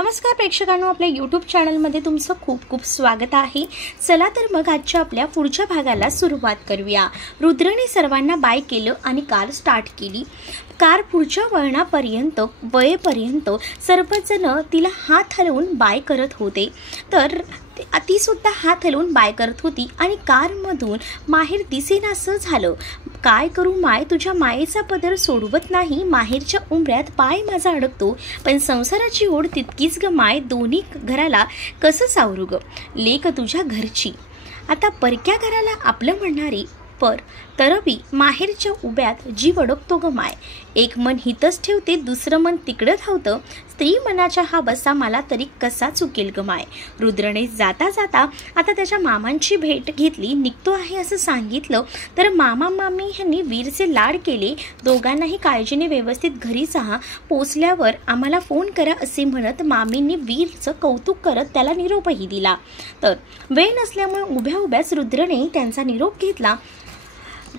नमस्कार प्रेक्षकांनो, आपल्या यूट्यूब चॅनलमध्ये तुमचं खूप खूप स्वागत आहे। चला तर मग आजच्या आपल्या पुढच्या भागाला सुरुवात करूया। रुद्रने सर्वांना बाय केलं आणि कार स्टार्ट केली। कार पुढच्या वळेपर्यंत सर्वजण तिला हात हलवून बाय करत होते, तर ती सुद्धा हात हलवून बाय करत होती आणि कारमधून माहेर दिसेनासं झालं। काय करू माय, तुझ्या मायेचा पदर सोडवत नाही, माहेरच्या उंबऱ्यात पाय माझा अडकतो, पण संसाराची ओढ तितकीच ग माय, दोन्ही घराला कसं सावरू ग, लेक तुझ्या घरची आता परक्या घराला आपलं म्हणणारी, पर तरबी माहेरच्या उभ्यात जीव अडकतो ग माय। एक मन हितच ठेवते, दुसरं मन तिकडं धावतं, स्त्री मनाच्या हा बसा मला तरी कसा चुकेल ग माय। रुद्रने जाता जाता आता त्याच्या मामांची भेट घेतली, निघतो आहे असं सांगितलं, तर मामा मामी ह्यांनी वीरचे लाड केले। दोघांनाही काळजीने व्यवस्थित घरी जा, पोचल्यावर आम्हाला फोन करा असे म्हणत मामींनी वीरचं कौतुक करत त्याला निरोपही दिला। तर वेळ नसल्यामुळे उभ्या उभ्याच रुद्रने त्यांचा निरोप घेतला।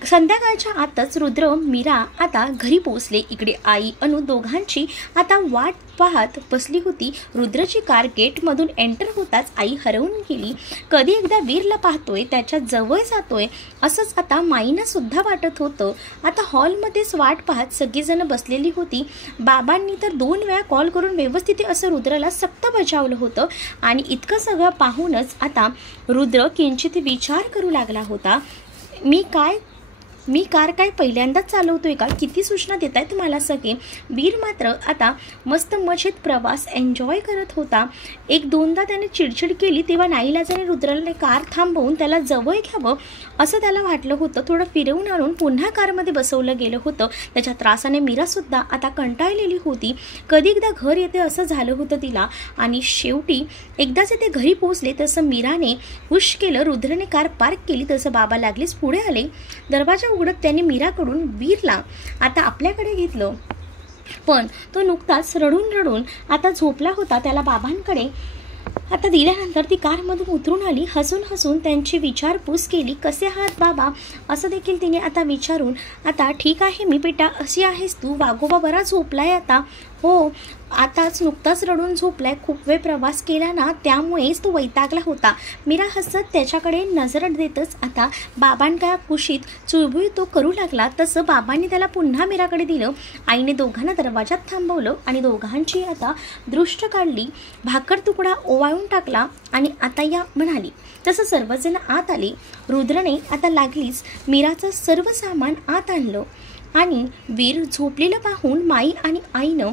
संध्याकाळच्या आतच रुद्र मीरा आता घरी पोहोचले। इकडे आई अनु दोघांची आता वाट पाहत बसली होती। रुद्रची कार गेटमधून एंटर होताच आई हरवून गेली। कधी एकदा वीरला पाहतोय, त्याच्या जवळ जातोय असंच आता माईंना सुद्धा वाटत होतं। आता हॉलमध्येच वाट पाहत सगळीजण बसलेली होती। बाबांनी तर 2 वेळा कॉल करून व्यवस्थित असं रुद्रला सक्त बजावलं होतं आणि इतकं सगळं पाहूनच आता रुद्र किंचित विचार करू लागला होता, मी कार काय पहिल्यांदाच चालवतोय का, किती सूचना देत आहेत मला सगळे। वीर मात्र आता मस्त मजेत प्रवास एन्जॉय करत होता। 1-2दा त्याने चिडचिड केली, तेव्हा नाईलाजाने रुद्राला कार थांबवून त्याला जवळ घ्यावं असं त्याला वाटलं होतं। थोडं फिरवून आणून पुन्हा कारमध्ये बसवलं गेलं होतं। त्याच्या त्रासाने मीरा सुद्धा आता कंटाळलेली होती। कधी एकदा घर येते असं झालं होतं तिला, आणि शेवटी एकदाच ते घरी पोहोचले तसं मीराने हुश केलं। रुद्रने कार पार्क केली तसं बाबा लागलीच पुढे आले। दरवाजा उघडत त्यांनी मीराकडून वीरला आता आपल्याकडे घेतलं, पण तो नुकताच रडून आता झोपला होता। त्याला बाबांकडे आता दिल्यानंतर ती कारमधून उतरून आली। हसून त्यांची विचारपूस केली, कसे आहात बाबा असं देखील तिने आता विचारून, आता ठीक आहे मी बेटा, अशी आहेस तू, वाघोबा बरा झोपलाय आता, हो आताच नुकताच रडून झोपलाय, खूप वेळ प्रवास केला ना त्यामुळेच तो वैतागला होता। मीरा हसत त्याच्याकडे नजर देतच आता बाबांच्या कुशीत चुळबुळ तो करू लागला, तसं बाबांनी त्याला पुन्हा मीराकडे दिलं। आईने दोघांना दरवाजात थांबवलं आणि दोघांची आता दृष्ट काढली, भाकर तुकडा ओवाळून टाकला आणि आता या म्हणाली। तसं सर्वजण आत आले। रुद्रने आता लागलीच मीराचं सर्व सामान आत आणलं आणि वीर झोपलेलं पाहून माई आणि आईनं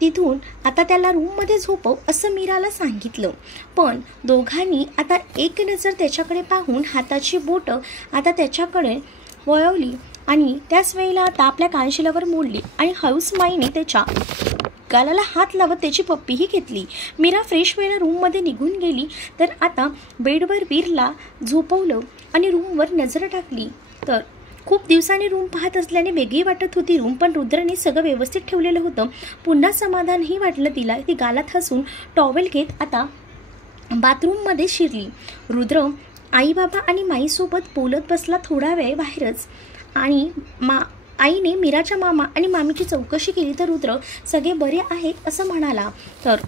तिथून आता त्याला रूममध्ये झोपव असं मीराला सांगितलं, पण दोघांनी आता एक नजर त्याच्याकडे पाहून हाताची बोटं आता त्याच्याकडे वळवली आणि त्याच वेळेला आता आपल्या कानशिलावर मोडली आणि हळूच माईने त्याच्या गालाला हात लावत त्याची पप्पीही घेतली। मीरा फ्रेश व्हायला रूममध्ये निघून गेली, तर आता बेडवर वीरला झोपवलं आणि रूमवर नजर टाकली, तर खूप दिवसांनी रूम पाहत असल्याने वेगळी वाटत होती रूम, पण रुद्रने सगळं व्यवस्थित ठेवलेलं होतं। पुन्हा समाधानही वाटलं तिला। ती गालात हसून टॉवेल घेत आता बाथरूममध्ये शिरली। रुद्र आई बाबा आणि माईसोबत बोलत बसला थोडा वेळ बाहेरच, आणि आईने मीराच्या मामा आणि मामीची चौकशी केली, तर रुद्र सगळे बरे आहेत असं म्हणाला। तर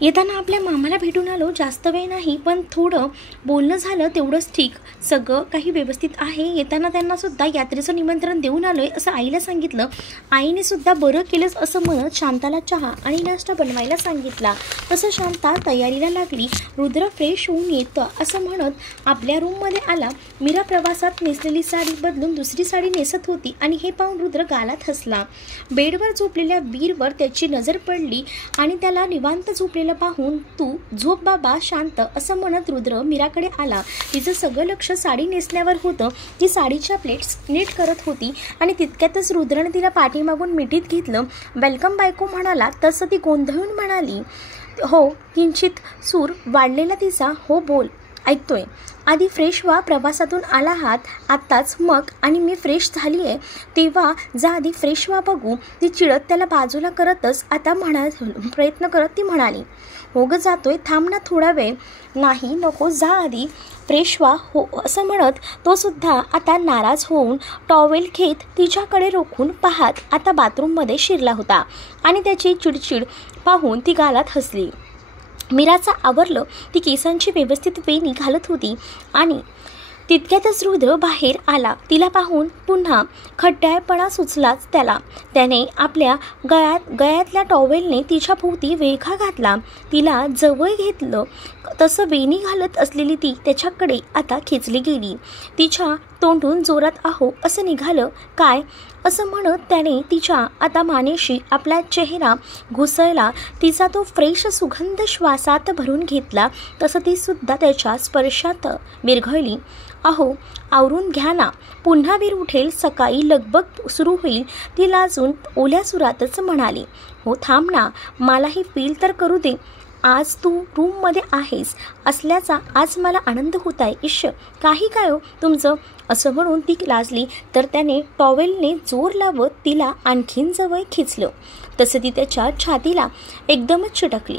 येताना आपल्या मामाला भेटून आलो, जास्त वेळ नाही पण थोडं बोलणं झालं तेवढंच ठीक, सगळं काही व्यवस्थित आहे। येताना त्यांना सुद्धा यात्रेचं निमंत्रण देऊन आलोय असं आईला सांगितलं। आईने सुद्धा बरं केलंच असं म्हणत शांताला चहा आणि नाश्ता बनवायला सांगितला। तसं शांता तयारीला लागली। रुद्र फ्रेश होऊन येतं असं म्हणत आपल्या रूममध्ये आला। मीरा प्रवासात नेसलेली साडी बदलून दुसरी साडी नेसत होती आणि हे पाहून रुद्र गालात हसला। बेडवर झोपलेल्या वीरवर त्याची नजर पडली आणि त्याला निवांत झोपलेलं पाहून तू झोप बाबा शांत असं म्हणत रुद्र मीराकडे आला। तिचं सगळं लक्ष साडी नेसण्यावर होतं। ती साडीच्या प्लेट्स नीट करत होती आणि तितक्यातच रुद्रने तिला पाठीमागून मिठीत घेतलं। वेलकम बायको म्हणाला तसं ती गोंधळून म्हणाली, हो किंचित सूर वाढलेला तिचा, हो बोल ऐकतोय, आधी फ्रेश व्हा, प्रवासातून आला आहात आत्ताच, मग आणि मी फ्रेश झाली आहे तेव्हा जा आधी फ्रेश व्हा बघू। ती चिडत त्याला बाजूला करतच आता प्रयत्न करत ती म्हणाली, हो ग जातोय, थांब ना थोडा वेळ, नाही नको जा आधी फ्रेश व्हा, हो असं म्हणत तो सुद्धा आता नाराज होऊन टॉवेल घेत तिच्याकडे रोखून पाहत आता बाथरूममध्ये शिरला होता आणि त्याची चिडचिड पाहून ती गालात हसली. मीराचं आवरलं. ती केसांची व्यवस्थित वेणी घालत होती आणि तितक्यातच रुद्र बाहेर आला. तिला पाहून पुन्हा खट्याळपणा सुचलाच त्याला. त्याने आपल्या गळ्यातल्या टॉवेलने तिच्या भोवती वेढा घातला. तिला जवळ घेतलं. तसं वेणी घालत असलेली ती त्याच्याकडे आता खेचली गेली. तिच्या तोंडून जोरात आहो असं निघालं. काय असं म्हणत त्याने तिच्या आता मानेशी आपला चेहरा घुसळला. तिचा तो फ्रेश सुगंध श्वासात भरून घेतला. तसं ती सुद्धा त्याच्या स्पर्शात विरघळली. अहो आवरून घ्या ना, पुन्हा वीर उठेल, सकाळी लगबग सुरू होईल. ती लाजून ओल्या सुरातच म्हणाली. हो थांब ना, मलाही फील तर करू दे. आज तू रूममध्ये आहेस असल्याचा आज मला आनंद होत आहे. इश्श काही काय हो तुमचं, असं म्हणून ती लाजली तर त्याने टॉवेलने जोर लावत तिला आणखीन जवळ खेचलं. तसं ती त्याच्या छातीला एकदमच चिटकली.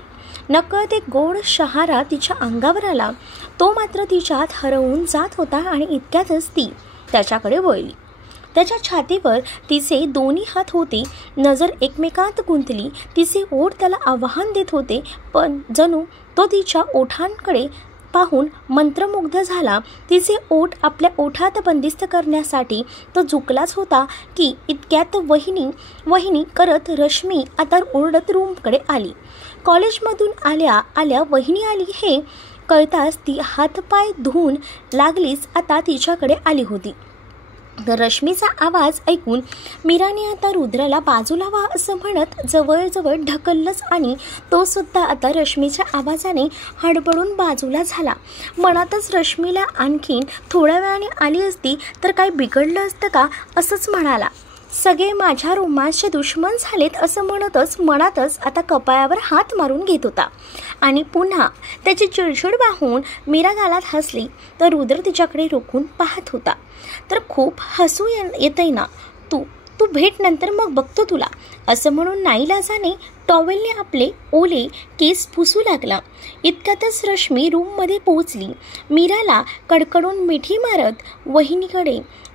नकळत एक गोड शहारा तिच्या अंगावर आला. तो मात्र तिच्यात हरवून जात होता आणि इतक्यातच ती त्याच्याकडे वळली. त्याच्या छातीवर तिचे दोन्ही हात होते. नजर एकमेकात गुंतली. तिचे ओठ त्याला आव्हान देत होते, पण जणू तो तिच्या ओठांकडे पाहून मंत्रमुग्ध झाला. तिचे ओठ आपल्या ओठात बंदिस्त करण्यासाठी तो झुकलाच होता की इतक्यात वहिनी करत रश्मी आता ओरडत रूमकडे आली. कॉलेजमधून आल्या वहिनी आली हे कळताच ती हातपाय धुवून लागलीच आता तिच्याकडे आली होती. तर रश्मीचा आवाज ऐकून मीराने आता रुद्राला बाजूला व्हा असं म्हणत जवळजवळ ढकललंच आणि तो सुद्धा आता रश्मीच्या आवाजाने हडबडून बाजूला झाला. मनातच रश्मीला आणखीन थोड्या वेळाने आली असती तर काही बिघडलं असतं का असंच म्हणाला. सगळे माझ्या रोमांसचे दुश्मन झालेत असं म्हणतच मनातच आता कपाळावर हात मारून घेत होता. आणि पुन्हा त्याची चिडचिड पाहून मीरा गालात हसली तर रुद्र तिच्याकडे रोखून पाहत होता. तर खूप हसू येतंय ना, तू भेट नंतर मग बघतो तुला, असं म्हणून नाईलाजाने टॉवेलने आपले ओले केस पुसू लागला. इतक्यातच रश्मी रूममध्ये पोहोचली. मीराला कडकडून मिठी मारत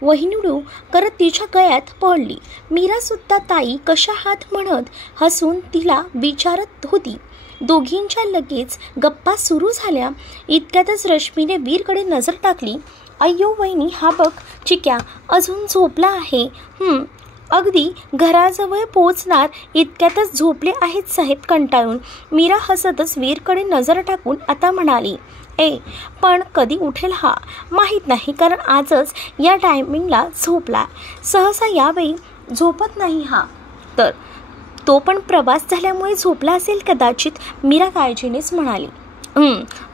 वहिनीडू करत तिच्या गळ्यात पडली. मीरा सुद्धा ताई कशा हात म्हणत हसून तिला विचारत होती. दोघींच्या लगेच गप्पा सुरू झाल्या. इतक्यातच रश्मीने वीरकडे नजर टाकली. अय्यो वहिनी, हा बघ चिक्या अजून झोपला आहे. अगदी घराजवळ पोहोचणार इतक्यातच झोपले आहेत साहेब कंटाळून. मीरा हसतच वीरकडे नजर टाकून आता म्हणाली. पण कधी उठेल हा माहीत नाही, कारण आजच या टायमिंगला झोपला. सहसा यावेळी झोपत नाही हा. तर तो पण प्रवास झाल्यामुळे झोपला असेल कदाचित, मीरा काळजीनेच म्हणाली.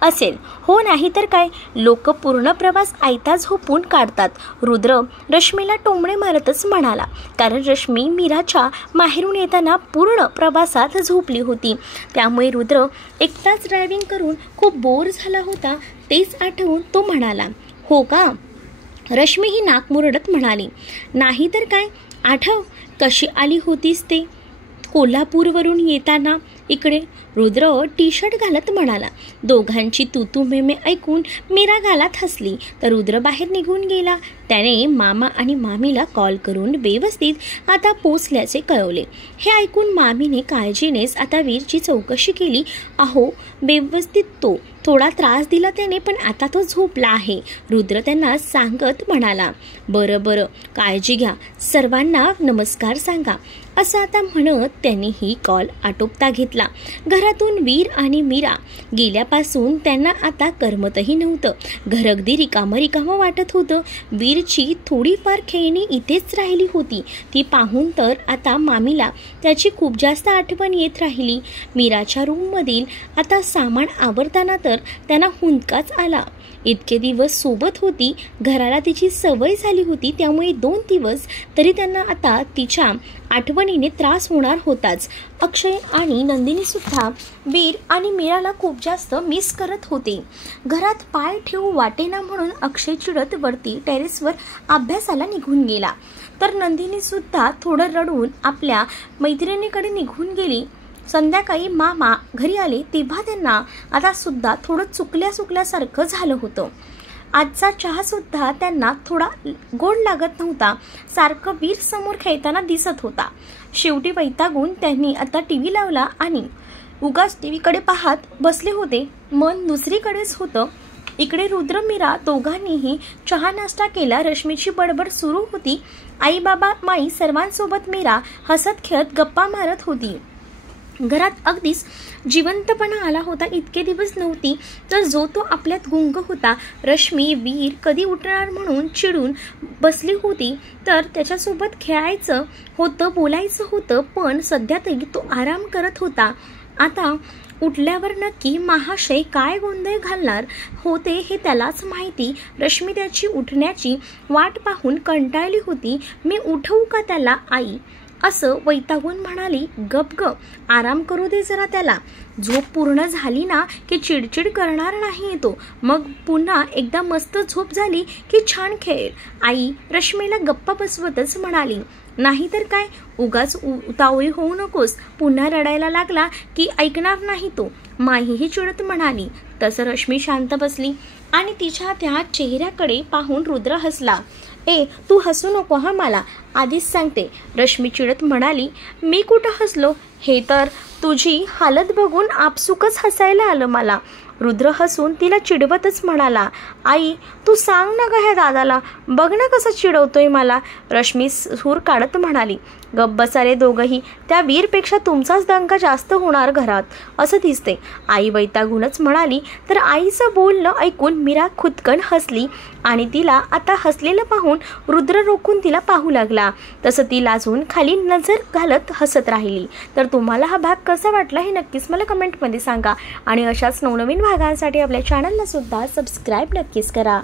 असेल हो, नाही तर काय, लोक पूर्ण प्रवास आयता झोपून काढतात. रुद्र रश्मीला टोमणे मारतच म्हणाला, कारण रश्मी मीराच्या माहेरून येताना पूर्ण प्रवासात झोपली होती. त्यामुळे रुद्र एकटाच ड्रायव्हिंग करून खूप बोर झाला होता. तेच आठवून तो म्हणाला. हो का? रश्मी ही नाक मुरडत म्हणाली. नाही तर काय, आठव कशी आली होतीस ते कोल्हापूरवरून येताना इकडे. रुद्र टी शर्ट घालत म्हणाला. दोघांची तू मेमे ऐकून मीरा गालात हसली तर रुद्र बाहेर निघून गेला. त्याने मामा आणि मामीला कॉल करून व्यवस्थित आता पोचल्याचे कळवले. हे ऐकून मामीने काळजीनेच आता वीरची चौकशी केली. अहो व्यवस्थित तो थोडा त्रास दिला त्याने, पण आता तो झोपला आहे, रुद्र त्यांना सांगत म्हणाला. बरं काळजी घ्या, सर्वांना नमस्कार सांगा, असं आता म्हणत त्यांनी ही कॉल आटोपता घेतला. घरातून वीर आणि मीरा गेल्यापासून त्यांना आता करमतही नव्हतं. घर अगदी रिकामं वाटत होतं. वीरची थोडीफार खेळणी इथेच राहिली होती. ती पाहून तर आता मामीला त्याची खूप जास्त आठवण येत राहिली. मीराच्या रूममधील आता सामान आवरताना तर त्यांना हुंदकाच आला. इतके दिवस सोबत होती, घराला तिची सवय झाली होती, त्यामुळे 2 दिवस तरी त्यांना आता तिच्या आठवणीने त्रास होणार होताच. अक्षय आणि नंदिनी सुद्धा वीर आणि मीराला खूप जास्त मिस करत होते. घरात पाय ठेवू वाटेना म्हणून अक्षय चिडत वरती टेरेसवर अभ्यासाला निघून गेला. तर नंदिनी सुद्धा थोडं रडून आपल्या मैत्रिणीकडे निघून गेली. संध्याकाळी मामा घरी आले तेव्हा त्यांना आता सुद्धा थोडं चुकल्यासारखं झालं होतं. आजचा चहा सुद्धा त्यांना थोडा गोड लागत नव्हता. सारखं वीर समोर खेळताना दिसत होता. शेवटी वैतागून त्यांनी आता टीव्ही लावला आणि उगाच टीव्हीकडे पाहत बसले होते, मन दुसरीकडेच होतं. इकडे रुद्र मीरा दोघांनीही चहा नाश्ता केला. रश्मीची बडबड सुरू होती. आई बाबा माई सर्वांसोबत मीरा हसत खेळत गप्पा मारत होती. घरात अगदीच जिवंतपणा आला होता. इतके दिवस नव्हती तर जो तो आपल्यात गुंग होता. रश्मी वीर कधी उठणार म्हणून चिडून बसली होती, तर त्याच्यासोबत खेळायचं होतं, बोलायचं होतं, पण सध्या तरी तो आराम करत होता. आता उठल्यावर नक्की महाशय काय गोंधळ घालणार होते हे त्यालाच माहिती. रश्मी त्याची उठण्याची वाट पाहून कंटाळली होती. मी उठवू का त्याला आई, असं वैतागून म्हणाली. गप ग, आराम करू दे जरा त्याला. झोप पूर्ण झाली ना की चिडचिड करणार नाही तो. मग पुन्हा एकदा मस्त झोप झाली की छान खेळ. आई रश्मीला गप्पा बसवतच म्हणाली. नाहीतर काय, उगाच उतावळी होऊ नकोस. पुन्हा रडायला लागला की ऐकणार नाही तो, माहीही चिडत म्हणाली. तसं रश्मी शांत बसली आणि तिच्या त्या चेहऱ्याकडे पाहून रुद्र हसला. तू हसू नको हा, मला आधीच सांगते, रश्मी चिडत म्हणाली. मी कुठं हसलो, हे तर तुझी हालत बघून आपसुकच हसायला आलं मला. रुद्र हसून तिला चिडवतच म्हणाला. आई तू सांग ना ग ह्या दादाला, बघ ना कसं चिडवतोय मला. रश्मी सूर काढत म्हणाली. गप्प बसा रे दोघंही, त्या वीरपेक्षा तुमचाच दंगा जास्त होणार घरात असं दिसते. आई वैतागूनच म्हणाली. तर आईचं बोलणं ऐकून मीरा खुदकन हसली आणि तिला आता हसलेलं पाहून रुद्र रोखून तिला पाहू लागला. तसं ती लाजून खाली नजर घालत हसत राहिली. तर तुम्हाला हा भाग कसा वाटला हे नक्कीच मला कमेंटमध्ये सांगा आणि अशाच नवनवीन भागांसाठी आपल्या चॅनलला सुद्धा सबस्क्राईब नक्कीच करा.